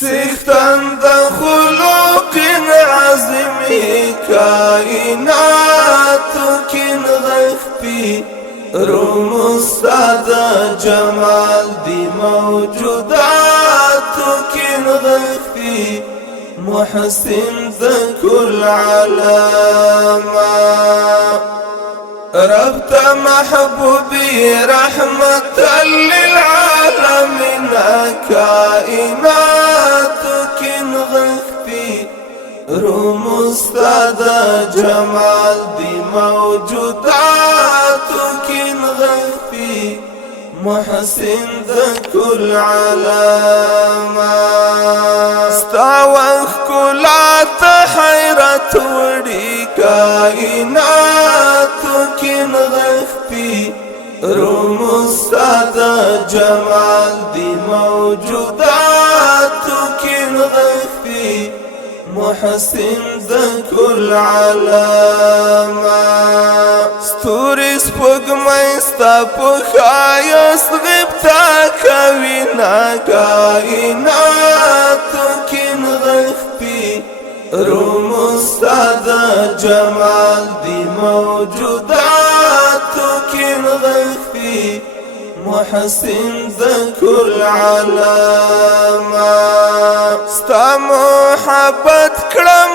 څښتن د خلق عظمي کائناتو کې نغښتي روم استاد جمال دی موجوداتو کې نغښتي محسن د كل علامه رب ته محبوبي رحمة للعالمين كائنات كن غفتي روم استاد جمال دي موجودات كن غفتي محسن ذا كل علامة استوى كلات حيرة ودي كائنات كن غفتي روم استاد جمال دي موجودات كن غفتي محسن ذا كل علامة ستوري سپوږمۍ ستا په ښایست غبطه کوي نا کائناتو کې نغښتي روم استاد جمال دی موجوداتو کې نغښتي محسن ذا كل علامه ستا محبت کړم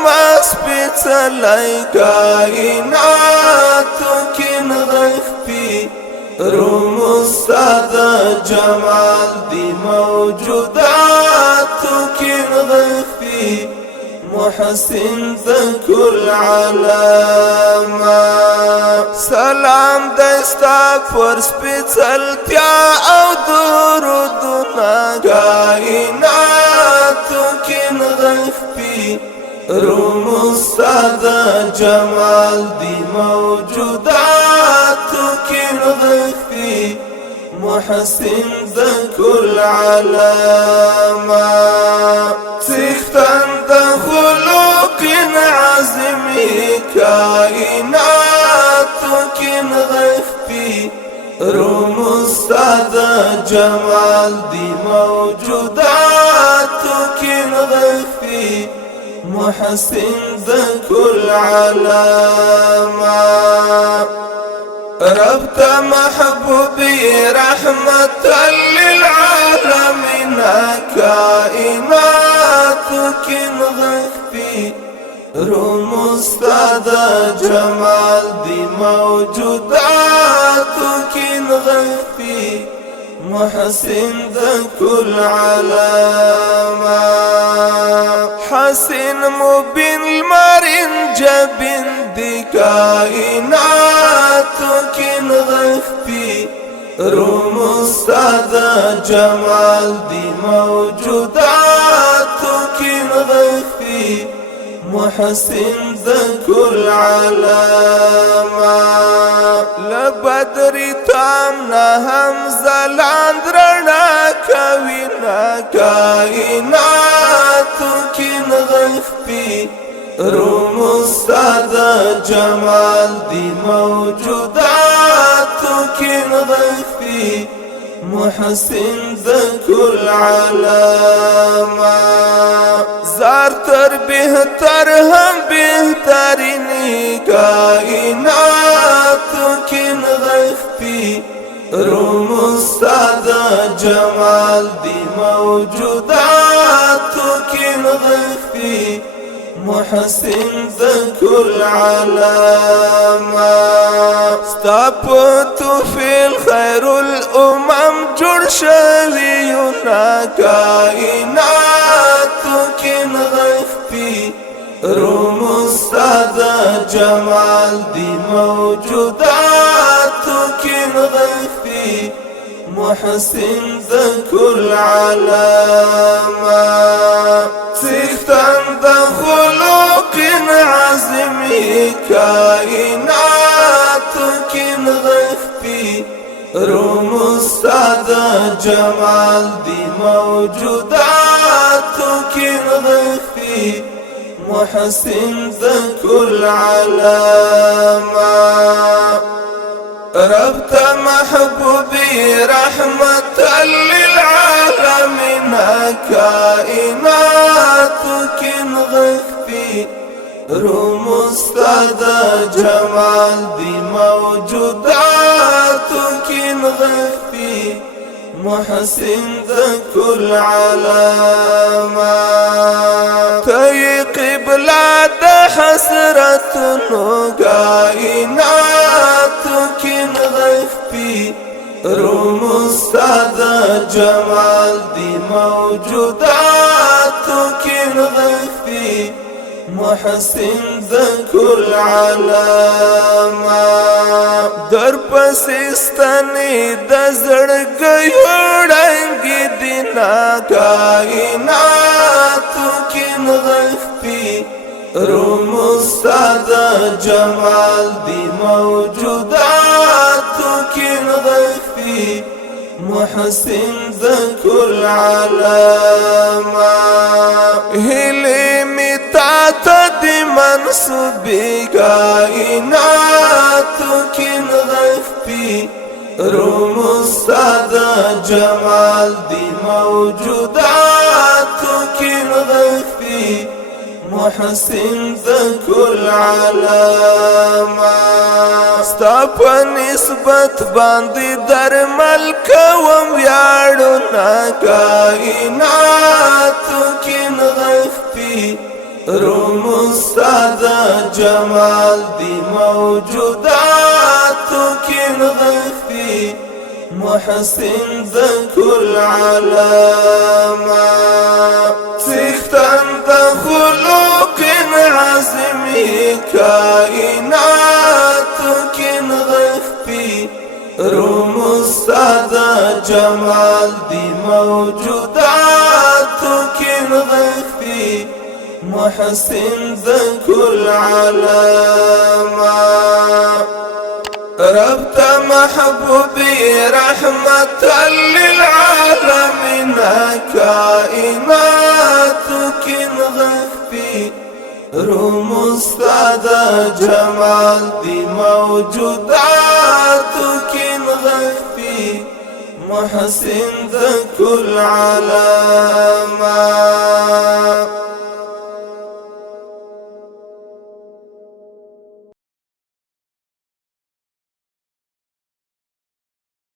سپېڅلی کائناتو کې نغښتي روم استاد جمال دی موجوداتو کې نغښتي محسن ذا كل علامه سلام دستا پر سپېڅلتیا او درودونه کائناتو کې نغښتي روم استاد جمال دی موجوداتو کې نغښتي محسن ذا كل علامه څښتن د خلق عظمي كائناتو کې نغښتي روم استاد جمال دی موجوداتو کې نغښتي محسن ذا كل علامه رب ته محبوبي رحمة للعالمين كائنات كن غفتي روم استاد جمال دي موجودات كن غفتي محسن ذا كل علامه حسن مبين المرن جبن دي كائنات كن غفتي روم استاد جمال دي موجودات كن غفتي محسن ذا كل علامه لبدر تامنا هم زلاند رنا كوينا كائنات كن غفتي روم استاد جمال دي موجودات كن غفتي محسن ذا كل علامه زارتر بهتر هم بهتريني كائنات كن غفتي روم استاد جمال دي موجودات كن غفتي محسن ذا كل علامه استاپتو في الخير الامم جوړ شویونه کائنات کې نغښتي روم استاد جمال دی موجودات کې نغښتي محسن ذا كل علامه څښتن د خلق عظمي كائناتو کې نغښتي روم استاد جمال دی موجوداتو کې نغښتي محسن ذا كل علامه رب ته محبوبي رحمة للعالمين كائن کائناتو کی نغښتی رموز تا د جمال دی موجوداتو کی نغښتی محسن د کل علامات تی قبله د حسرتونو کائناتو کی نغښتی رموز تا د جمال دی موجوداتو کی نغښتی محسن د کل علامات در پسستنی د زړګیو ړنګې دي نا کائناتو کې نغښتی رموز تا د جمال دی موجوداتو کې نغښتی محسن د کل علامات هلې می تا ته دی منسوبې کائناتو کې نغښتی رموز تا د جمال دی موجوداتو کې نغښتی محسن د کل علامات ستا په نسبت باندې درمل کوم ویاړونه کائناتو کې نغښتی رموز تا د جمال دی موجوداتو کې نغښتی محسن د کل علامات څښتن د خلق عظمي کائناتو کې نغښتی رموز تا د جمال دی موجوداتو کې نغښتی محسن د کل علامات رب تا محبوبي رحمة للعالمين کائناتو کې نغښتی رموز تا د جمال دی موجوداتو کې نغښتی محسن د کل علامات